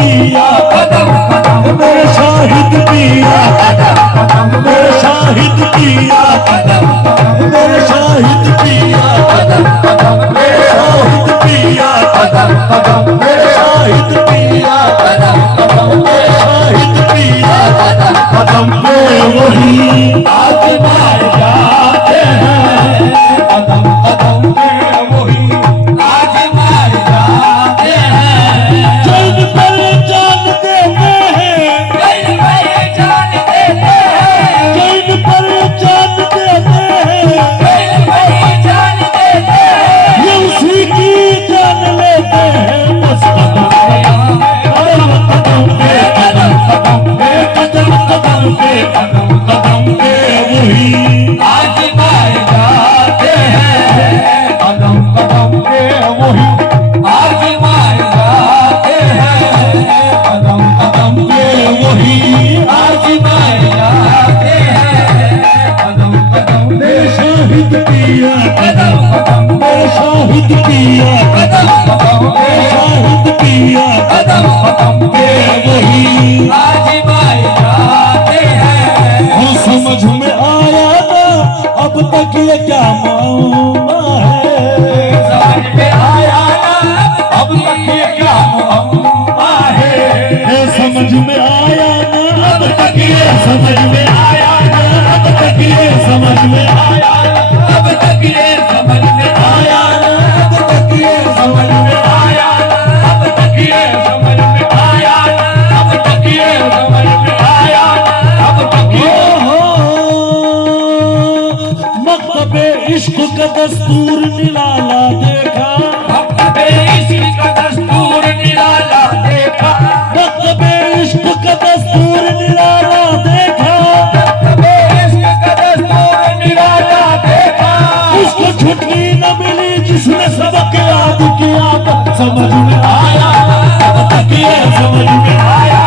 पिया मेरे शाहिद पिया मेरे शाहिद पिया मेरे शाहिद पिया मेरे शाहिद पिया मेरे शाहिद पिया मेरे शाहिद पिया कदम पे वही आज मार जाते हैं कदम कदम पे वही आज मार जाते हैं जन पर जान देते हैं जन पर जान देते हैं जन पर जान देते हैं जन पर जान देते हैं ये उसी की जान लेते हैं बस कदम पे कदम कदम पे कदम कदम पे कदम कदम पे वही आज मार जाते हैं कदम कदम पे वही आज मार जाते हैं कदम कदम पे वही आज मार जाते हैं कदम कदम पे शाहिद पिया कदम कदम पे शाहिद पिया कदम कदम पे शाहिद पिया कदम कदम पे वही आज मार जाते हैं और समझ में आया ना अब तक ये क्या मामला है समझ में आया ना अब तक ये क्या मामला है समझ में आया ना अब तक ये समझ में आया ना अब तक ये समझ में आया अब तक ये समझ में आया ना अब तक ये समझ में आया अब तक ये समझ में आया अब तक ये समझ में आया अब तक ये मकतबे इश्क का दस्तूर निराला देखा मकतबे इश्क का दस्तूर निराला देखा मकतबे इश्क का दस्तूर निराला देखा मकतबे इश्क का दस्तूर निराला देखा उसको छुट्टी न मिली जिसने सबक याद किया समझ में आया अब तक ये समझ में आया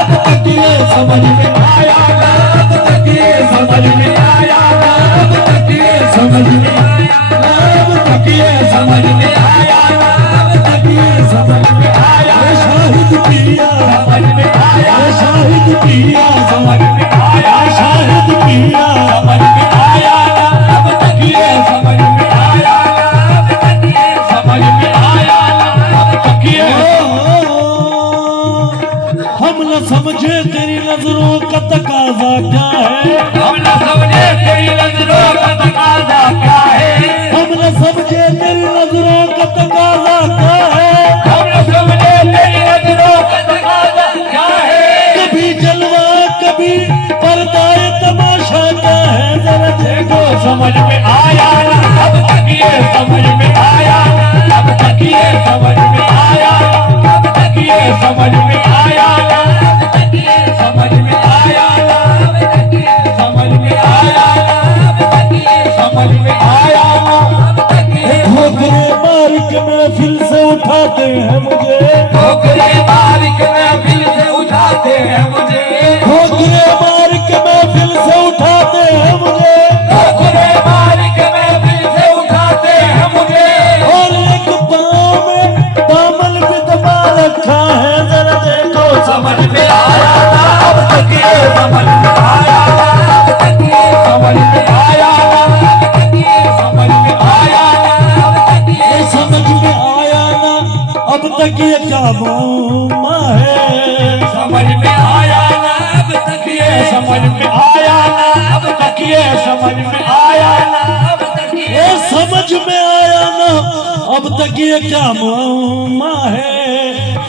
अब तक ये समझ में आया अब तक ये समझ में आया अब तक ये समझ में आया अब तक ये समझ में आया अब तक ये समझ में आया शाहिद पिया समझ में आया शाहिद पिया समझ में आया शाहिद पिया समझ में आया अब तक ये समझ में आया अब तक ये समझ में आया अब तक ये हम न समझे तेरी नजरों का तकाजा क्या है हम न समझे तेरी नजरों का तकाजा क्या है हम न समझे तेरी नजरों का तकाजा क्या है हम न समझे तेरी नजरों का तकाजा क्या है कभी जलवा कभी पर्दा तमाशा क्या है जरा देखो समझ में आया अब तक ये समझ में आया अब तक ये समझ में आया अब तक ये समझ में आया अब तक ये समझ में आया अब तक ये समझ में आया अब तक ये समझ में आया अब तक ये ठोकरे मार के महफिल से उठाते हैं मुझे ठोकरे मार के महफिल से उठाते हैं मुझे ठोकरे मार के महफिल से उठाते हैं मुझे ठोकरे मार के महफिल से उठाते हैं मुझे और एक पाँव में दामन भी दबा रखा है जरा देखो समझ में आया अब तक ये समझ में आया अब तक ये समझ में आया अब तक ये समझ में आया अब तक ये समझ में आया ना अब तक ये क्या मामला है समझ में आया ना अब तक ये समझ में आया ना अब तक ये समझ में आया ना अब तक ये समझ में आया ना अब तक ये क्या मामला है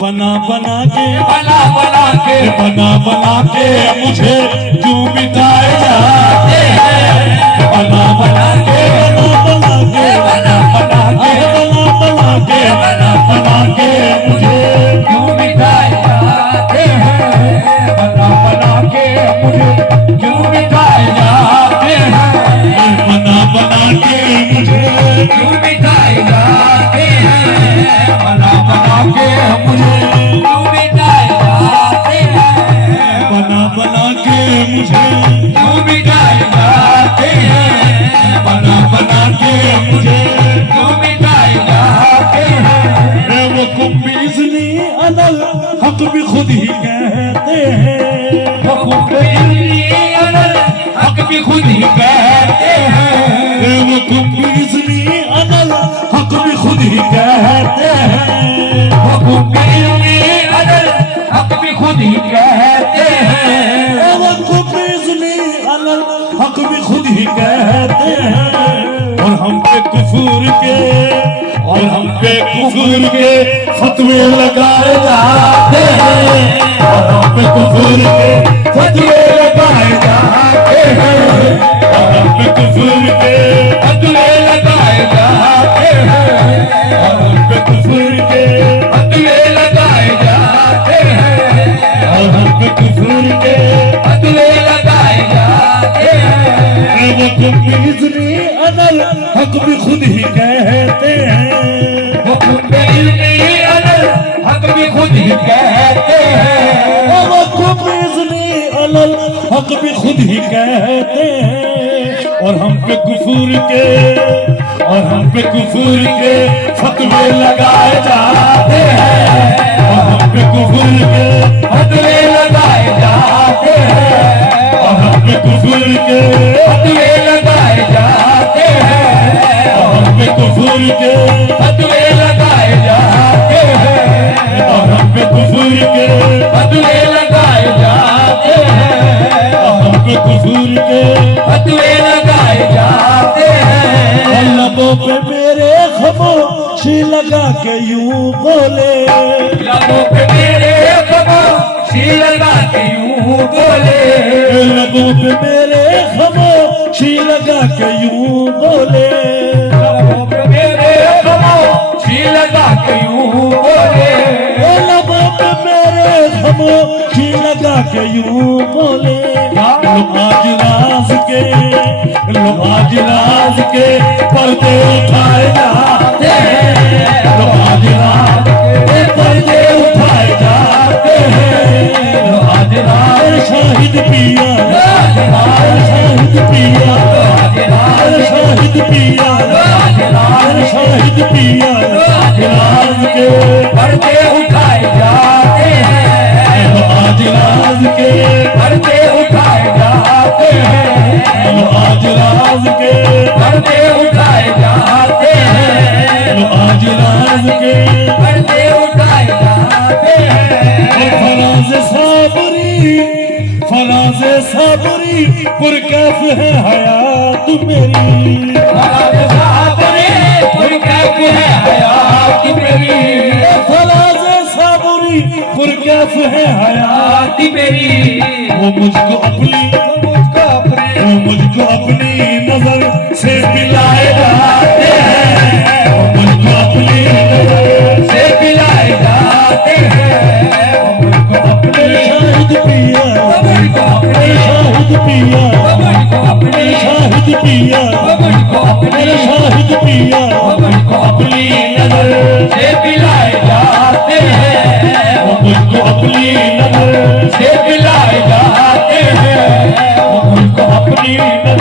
बना बना के बना बना के बना बना के मुझे क्यों बिताए जाते हैं बना बना के बना बना के बना बना के बना बना के बना बना के मुझे क्यों बिताए जाते हैं बना बना के मुझे क्यों बिताए जाते हैं बना बना के मुझे क्यों बिताए जाते हैं बना बना के मुझे क्यों बिताए जाते हैं बना बना के मुझे क्यों बिताए जाते हैं बना बना के मुझे क्यों बिताए जाते हैं वो कुम्बीज़नी अनल हक भी ही कहते हैं। वकूफ इज़्नी अनल हक भी खुद ही कहते हैं। वकूफ इज़्नी अनल हक भी खुद ही कहते हैं। वकूफ इज़्नी अनल हक भी खुद ही कहते हैं। वकूफ इज़्नी अनल हक भी खुद ही कहते हैं। और हम पे कुफूर के फतवे लगाए जाते हैं। और हम पे कुफूर के फतवे लगाए जाते हैं। और हम पे कुफूर के फतवे लगाए जाते हैं। और हम पे कुफूर के फतवे लगाए जाते हैं। और हम पे कुफूर के फतवे लगाए जाते हैं। वकूफ इज़्नी अनल हक भी खुद ही कहते हैं। वकूफ इज़्नी अनल हक भी खुद ही कहते हैं। वकूफ इज़्नी अनल हक भी खुद ही कहते हैं। और हम पे कुफूर के फतवे लगाए जाते हैं। और हम पे कुफूर के फतवे लगाए जाते हैं। और हम पे कुफूर के फतवे लगाए जाते हैं। और हम पे कुफूर के फतवे लगाए जाते हैं। और हम पे कुफूर के फतवे लगाए जाते हैं। और हम पे कुफूर के फतवे लगाए जाते हैं। लबों पे मेरे खामोशी लगा के यूं बोले। लबों पे मेरे खामोशी लगा के यूं बोले। लबों पे मेरे खामोशी लगा के यूं बोले। लबों पे मेरे खामोशी लगा के यूं बोले। लबों पे मेरे खामोशी लगा के यूं बोले। लो आज राज के पर्दे उठाए जाते हैं। लो आज राज के पर्दे उठाए जाते हैं। लो आज राज शाहिद पिया शाहिद पिया शाहिद पिया शाहिद पिया राज के पर्दे उठाए जाते हैं। लो आज राज के पर्दे उठाए जाते हैं। लो आज राज के पर्दे उठाए जाते हैं। लो आज राज के पर्दे उठाए जाते हैं। फराज साबरी पुरकैफ है हयात मेरी। फराज साबरी पुरकैफ है हयात मेरी। फराज साबरी पुरकैफ है हयात मेरी। वो मुझको अपनी नजर से पिलाए जाते हैं। वो मुझको अपनी नजर से पिलाए जाते हैं। मुझको अपने शाहिद पिया मुझको अपने शाहिद पिया मुझको अपने शाहिद पिया मुझको अपने शाहिद पिया मुझको अपनी नजर से पिलाए जाते हैं। वो मुझको अपनी नजर से पिलाए जाते हैं। मुझको अपनी नजर